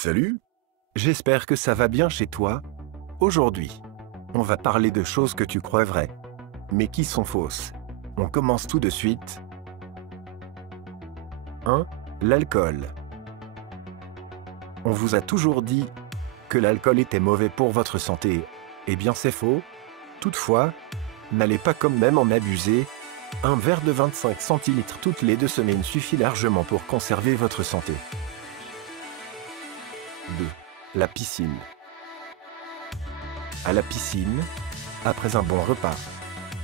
Salut, j'espère que ça va bien chez toi. Aujourd'hui, on va parler de choses que tu crois vraies, mais qui sont fausses. On commence tout de suite. 1. L'alcool. On vous a toujours dit que l'alcool était mauvais pour votre santé. Eh bien c'est faux. Toutefois, n'allez pas quand même en abuser. Un verre de 25 centilitres toutes les 2 semaines suffit largement pour conserver votre santé. 2. La piscine. À la piscine, après un bon repas,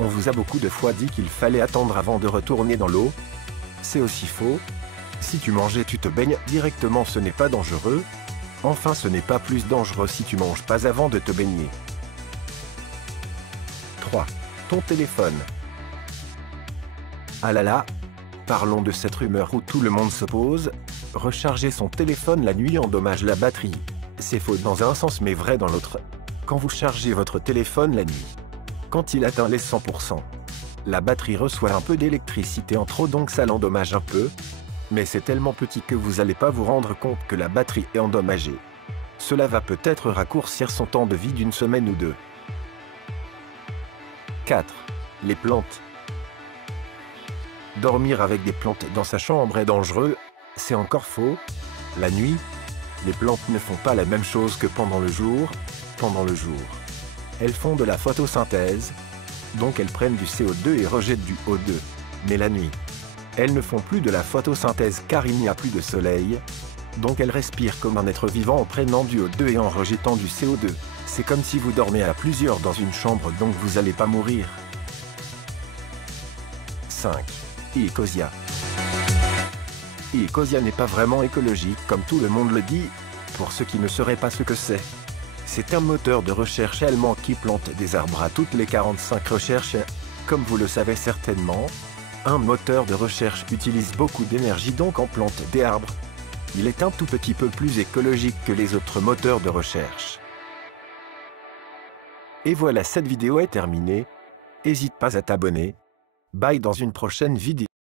on vous a beaucoup de fois dit qu'il fallait attendre avant de retourner dans l'eau. C'est aussi faux. Si tu manges et tu te baignes directement, ce n'est pas dangereux. Enfin, ce n'est pas plus dangereux si tu manges pas avant de te baigner. 3. Ton téléphone. Ah là là, parlons de cette rumeur où tout le monde s'oppose. Recharger son téléphone la nuit endommage la batterie. C'est faux dans un sens mais vrai dans l'autre. Quand vous chargez votre téléphone la nuit, quand il atteint les 100%, la batterie reçoit un peu d'électricité en trop, donc ça l'endommage un peu. Mais c'est tellement petit que vous n'allez pas vous rendre compte que la batterie est endommagée. Cela va peut-être raccourcir son temps de vie d'une semaine ou deux. 4. Les plantes. Dormir avec des plantes dans sa chambre est dangereux. C'est encore faux. La nuit, les plantes ne font pas la même chose que pendant le jour. Pendant le jour, elles font de la photosynthèse, donc elles prennent du CO2 et rejettent du O2. Mais la nuit, elles ne font plus de la photosynthèse car il n'y a plus de soleil, donc elles respirent comme un être vivant en prenant du O2 et en rejetant du CO2. C'est comme si vous dormez à plusieurs dans une chambre, donc vous n'allez pas mourir. 5. Ecosia. Ecosia n'est pas vraiment écologique comme tout le monde le dit, pour ceux qui ne sauraient pas ce que c'est. C'est un moteur de recherche allemand qui plante des arbres à toutes les 45 recherches. Comme vous le savez certainement, un moteur de recherche utilise beaucoup d'énergie, donc on plante des arbres. Il est un tout petit peu plus écologique que les autres moteurs de recherche. Et voilà, cette vidéo est terminée. N'hésite pas à t'abonner. Bye dans une prochaine vidéo.